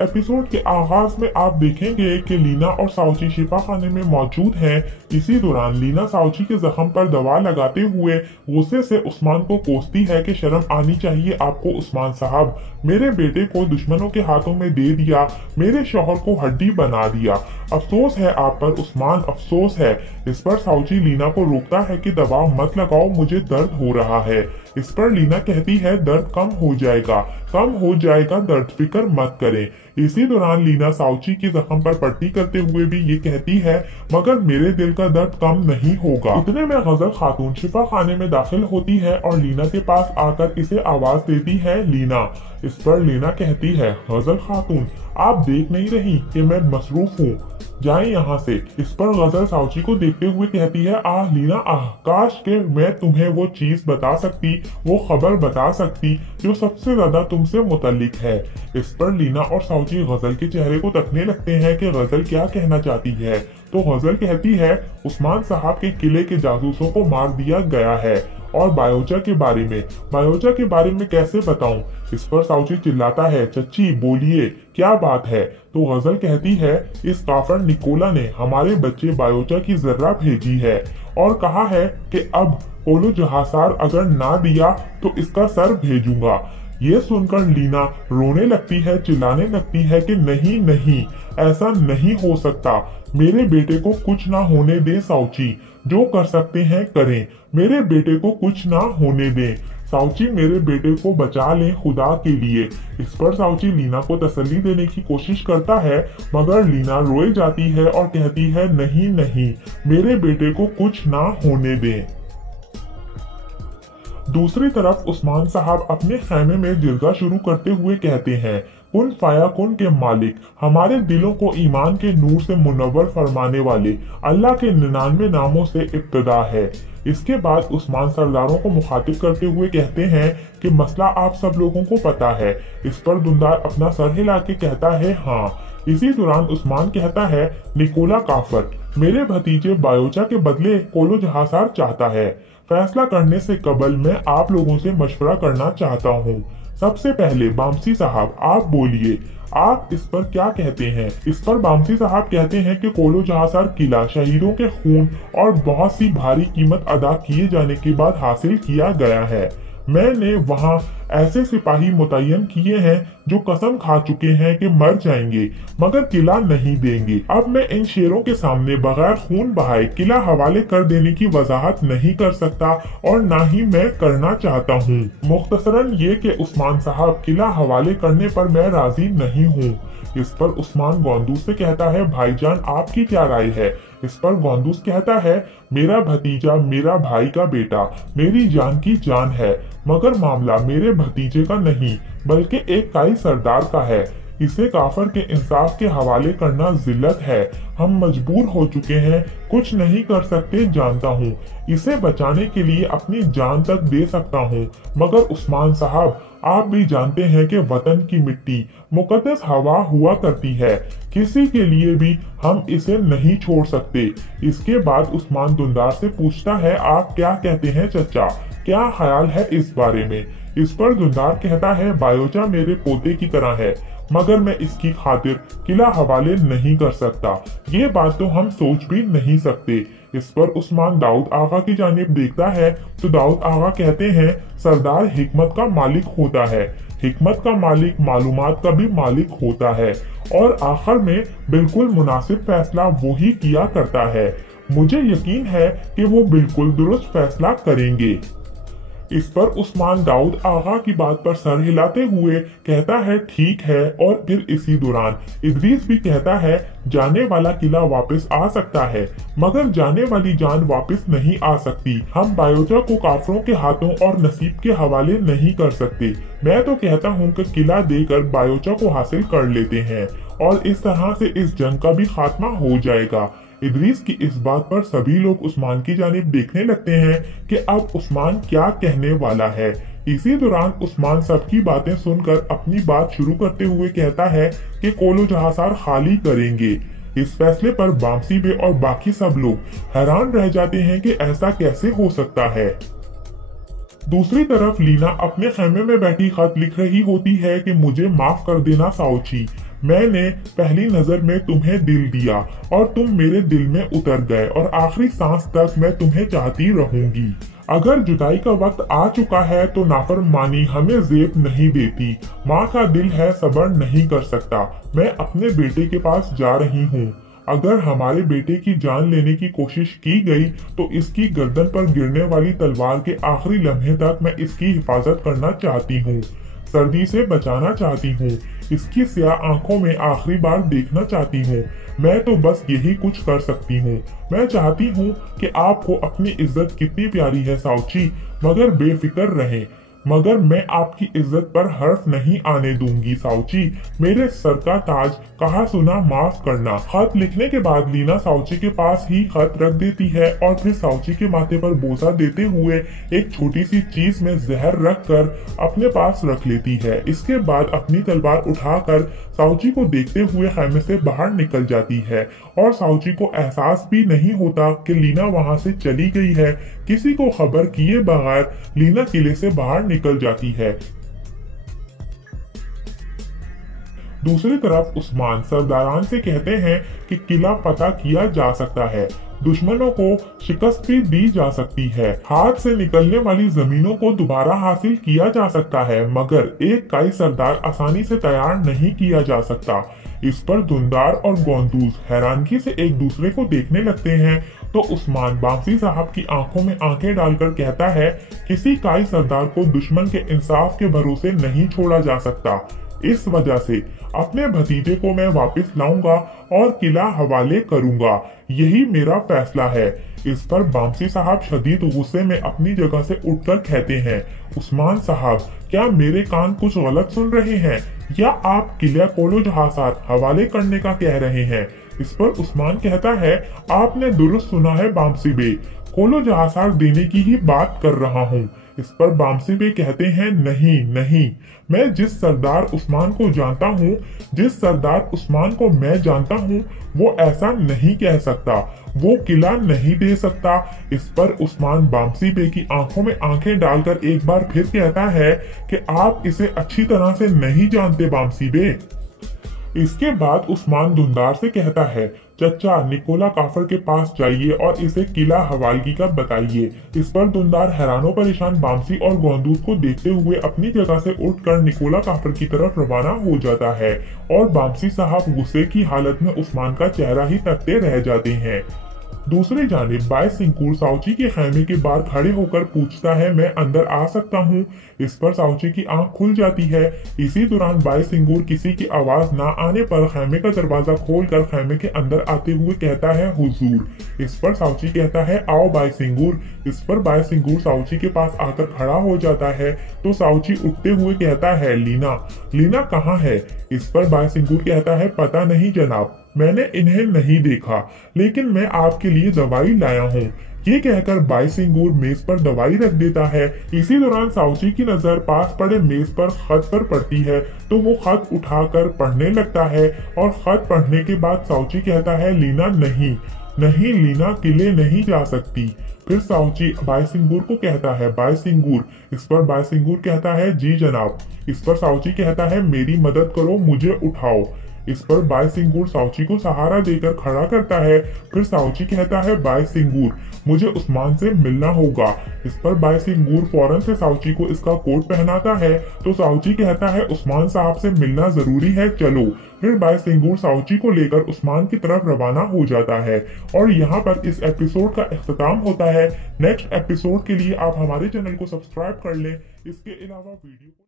Episode के आगाज में आप देखेंगे कि लीना और साउची शिफा खाने में मौजूद हैं। इसी दौरान लीना साउची के जख्म पर दवा लगाते हुए गुस्से से उस्मान को कोसती है कि शर्म आनी चाहिए आपको उस्मान साहब, मेरे बेटे को दुश्मनों के हाथों में दे दिया, मेरे शौहर को हड्डी बना दिया। अफसोस है आप पर उस्मान, अफसोस है। इस पर साउची लीना को रोकता है कि दबाव मत लगाओ, मुझे दर्द हो रहा है। इस पर लीना कहती है दर्द कम हो जाएगा, कम हो जाएगा दर्द, फिक्र मत करें। इसी दौरान लीना साउची के जख्म पर पट्टी करते हुए भी ये कहती है मगर मेरे दिल का दर्द कम नहीं होगा। इतने में गजल खातून शिफा खाने में दाखिल होती है और लीना के पास आकर इसे आवाज देती है लीना। इस पर लीना कहती है गजल खातून आप देख नहीं रही कि मैं मसरूफ हूँ, जाए यहाँ से। इस पर गजल साउची को देखते हुए कहती है आह लीना आह, काश के मैं तुम्हें वो चीज बता सकती, वो खबर बता सकती जो सबसे ज्यादा तुमसे मुतल्लिक है। इस पर लीना और साउची गजल के चेहरे को तकने लगते हैं कि गजल क्या कहना चाहती है। तो गजल कहती है उस्मान साहब के किले के जासूसों को मार दिया गया है और बायोचा के बारे में कैसे बताऊं। इस पर साउची चिल्लाता है चच्ची बोलिए क्या बात है। तो गजल कहती है इस काफर निकोला ने हमारे बच्चे बायोचा की जर्रा भेजी है और कहा है कि अब पोलो जहासार अगर ना दिया तो इसका सर भेजूंगा। ये सुनकर लीना रोने लगती है, चिल्लाने लगती है कि नहीं नहीं, ऐसा नहीं हो सकता, मेरे बेटे को कुछ ना होने दे साउची, जो कर सकते हैं करें, मेरे बेटे को कुछ ना होने दें साउची, मेरे बेटे को बचा लें खुदा के लिए। इस पर साउची लीना को तसल्ली देने की कोशिश करता है मगर लीना रोए जाती है और कहती है नहीं नहीं, मेरे बेटे को कुछ ना होने दें। दूसरी तरफ उस्मान साहब अपने खैमे में जिरगा शुरू करते हुए कहते हैं कुन फाया कुन के मालिक, हमारे दिलों को ईमान के नूर से मुनव्वर फरमाने वाले अल्लाह के 99 नामों से इब्तदा है। इसके बाद उस्मान सरदारों को मुखातिब करते हुए कहते हैं कि मसला आप सब लोगों को पता है। इस पर दुंदार अपना सर हिला के कहता है हाँ। इसी दौरान उस्मान कहता है निकोला काफर मेरे भतीजे बायोचा के बदले पोलो जहासार चाहता है। फैसला करने से कबल मैं आप लोगों से मशवरा करना चाहता हूँ। सबसे पहले बामसी साहब आप बोलिए, आप इस पर क्या कहते हैं। इस पर बामसी साहब कहते हैं कि कोलो जहासार किला शहीदों के खून और बहुत सी भारी कीमत अदा किए जाने के बाद हासिल किया गया है। मैंने वहां ऐसे सिपाही मुतय्यन किए हैं जो कसम खा चुके हैं कि मर जाएंगे मगर किला नहीं देंगे। अब मैं इन शेरों के सामने बगैर खून बहाए किला हवाले कर देने की वजाहत नहीं कर सकता और ना ही मैं करना चाहता हूँ। मुख्तसरन ये कि उस्मान साहब किला हवाले करने पर मैं राजी नहीं हूँ। इस पर उस्मान गोंदूस से कहता है भाईजान आपकी क्या राय है। इस पर गोंदूस कहता है मेरा भतीजा मेरा भाई का बेटा मेरी जान की जान है मगर मामला मेरे भतीजे का नहीं बल्कि एक काई सरदार का है। इसे काफर के इंसाफ के हवाले करना जिल्लत है। हम मजबूर हो चुके हैं, कुछ नहीं कर सकते जानता हूँ। इसे बचाने के लिए अपनी जान तक दे सकता हूँ मगर उस्मान साहब आप भी जानते हैं कि वतन की मिट्टी मुकद्दस हवा हुआ करती है, किसी के लिए भी हम इसे नहीं छोड़ सकते। इसके बाद उस्मान दुंदार से पूछता है आप क्या कहते हैं चचा, क्या ख्याल है इस बारे में। इस पर दुंदार कहता है बायोचा मेरे पोते की तरह है मगर मैं इसकी खातिर किला हवाले नहीं कर सकता, ये बात तो हम सोच भी नहीं सकते। इस पर उस्मान दाऊद आगा की जानिब देखता है तो दाऊद आगा कहते हैं सरदार हिकमत का मालिक होता है, हिकमत का मालिक मालूमात का भी मालिक होता है और आखिर में बिल्कुल मुनासिब फैसला वो ही किया करता है। मुझे यकीन है कि वो बिल्कुल दुरुस्त फैसला करेंगे। इस पर उस्मान दाऊद आगा की बात पर सर हिलाते हुए कहता है ठीक है और फिर इसी दौरान इदरीस भी कहता है जाने वाला किला वापस आ सकता है मगर जाने वाली जान वापस नहीं आ सकती। हम बायोचा को काफरों के हाथों और नसीब के हवाले नहीं कर सकते। मैं तो कहता हूँ कि किला देकर बायोचा को हासिल कर लेते हैं और इस तरह से इस जंग का भी खात्मा हो जाएगा। इदरीस की इस बात पर सभी लोग उस्मान की जानिब देखने लगते हैं कि अब उस्मान क्या कहने वाला है। इसी दौरान उस्मान सबकी बातें सुनकर अपनी बात शुरू करते हुए कहता है कि कोलो जहासार खाली करेंगे। इस फैसले पर बामसी बे और बाकी सब लोग हैरान रह जाते हैं कि ऐसा कैसे हो सकता है। दूसरी तरफ लीना अपने खेमे में बैठी खत लिख रही होती है कि मुझे माफ कर देना साउची, मैंने पहली नजर में तुम्हें दिल दिया और तुम मेरे दिल में उतर गए और आखिरी सांस तक मैं तुम्हें चाहती रहूंगी। अगर जुदाई का वक्त आ चुका है तो नाफरमानी हमें ज़ेब नहीं देती। माँ का दिल है सब्र नहीं कर सकता। मैं अपने बेटे के पास जा रही हूँ। अगर हमारे बेटे की जान लेने की कोशिश की गई तो इसकी गर्दन पर गिरने वाली तलवार के आखिरी लम्हे तक मैं इसकी हिफाजत करना चाहती हूँ। सर्दी से बचाना चाहती हूँ। इसकी स्याह आंखों में आखिरी बार देखना चाहती हूँ। मैं तो बस यही कुछ कर सकती हूँ। मैं चाहती हूँ कि आपको अपनी इज्जत कितनी प्यारी है साउची, मगर बेफिक्र रहें। मगर मैं आपकी इज्जत पर हर्फ नहीं आने दूंगी साउची। मेरे सर का ताज, कहा सुना माफ करना। खत लिखने के बाद लीना साउची के पास ही खत रख देती है और फिर साउची के माथे पर बोझा देते हुए एक छोटी सी चीज में जहर रख कर अपने पास रख लेती है। इसके बाद अपनी तलवार उठाकर साउची को देखते हुए खैमे से बाहर निकल जाती है और साउची को एहसास भी नहीं होता कि लीना वहां से चली गई है। किसी को खबर किए बगैर लीना किले से बाहर निकल जाती है। दूसरी तरफ उस्मान सरदारान से कहते हैं कि किला फतह किया जा सकता है, दुश्मनों को शिकस्त भी दी जा सकती है, हाथ से निकलने वाली जमीनों को दोबारा हासिल किया जा सकता है, मगर एक काई सरदार आसानी से तैयार नहीं किया जा सकता। इस पर धुंधार और गोंदूज हैरानगी से एक दूसरे को देखने लगते हैं तो उस्मान बामसी साहब की आंखों में आंखें डालकर कहता है, किसी काई सरदार को दुश्मन के इंसाफ के भरोसे नहीं छोड़ा जा सकता। इस वजह से अपने भतीजे को मैं वापस लाऊंगा और किला हवाले करूंगा। यही मेरा फैसला है। इस पर बामसी साहब शदीद गुस्से में अपनी जगह से उठकर कहते हैं, उस्मान साहब, क्या मेरे कान कुछ गलत सुन रहे हैं या आप किला कोलो जहासार हवाले करने का कह रहे हैं? इस पर उस्मान कहता है, आपने दुरुस्त सुना है बामसी बे, कोलो जहासार देने की ही बात कर रहा हूँ। इस पर बामसी बे कहते हैं, नहीं नहीं, मैं जिस सरदार उस्मान को जानता हूँ, जिस सरदार उस्मान को मैं जानता हूँ, वो ऐसा नहीं कह सकता, वो किला नहीं दे सकता। इस पर उस्मान बामसी बे की आंखों में आंखें डालकर एक बार फिर कहता है कि आप इसे अच्छी तरह से नहीं जानते बामसी बे। इसके बाद उस्मान धुंधार से कहता है, चचा निकोला काफर के पास जाइए और इसे किला हवालगी का बताइए। इस पर धुंधार हैरानो परेशान बामसी और गोंदूज को देखते हुए अपनी जगह से उठकर निकोला काफर की तरफ रवाना हो जाता है और बामसी साहब गुस्से की हालत में उस्मान का चेहरा ही तकते रह जाते हैं। दूसरी जानिब बाय सिंगूर साउची के खैमे के बाहर खड़े होकर पूछता है, मैं अंदर आ सकता हूँ? इस पर साउची की आंख खुल जाती है। इसी दौरान बाय सिंगूर किसी की आवाज ना आने पर खैमे का दरवाजा खोलकर खैमे के अंदर आते हुए कहता है, हुजूर। इस पर साउची कहता है, आओ बाय सिंगूर। इस पर बाय सिंगूर साउची के पास आकर खड़ा हो जाता है तो साउची उठते हुए कहता है, लीना, लीना कहाँ है? इस पर बाय सिंगूर कहता है, पता नहीं जनाब, मैंने इन्हें नहीं देखा, लेकिन मैं आपके लिए दवाई लाया हूँ। ये कहकर बाय सिंगूर मेज पर दवाई रख देता है। इसी दौरान साउची की नजर पास पड़े मेज पर खत पर पड़ती है तो वो खत उठाकर पढ़ने लगता है और खत पढ़ने के बाद साउची कहता है, लीना नहीं नहीं, लीना किले नहीं जा सकती। फिर साउची बाय सिंगूर को कहता है, बाय सिंगूर। इस पर बाय सिंगूर कहता है, जी जनाब। इस पर साउची कहता है, मेरी मदद करो, मुझे उठाओ। इस पर बाय सिंगूर साउची को सहारा देकर खड़ा करता है। फिर साउची कहता है, बाय सिंगूर, मुझे उस्मान से मिलना होगा। इस पर बाय सिंगूर फौरन से साउची को इसका कोट पहनाता है तो साउची कहता है, उस्मान साहब से मिलना जरूरी है, चलो। फिर बाय सिंगूर साउची को लेकर उस्मान की तरफ रवाना हो जाता है और यहाँ पर इस एपिसोड का इख्तिताम होता है। नेक्स्ट एपिसोड के लिए आप हमारे चैनल को सब्सक्राइब कर लें। इसके अलावा वीडियो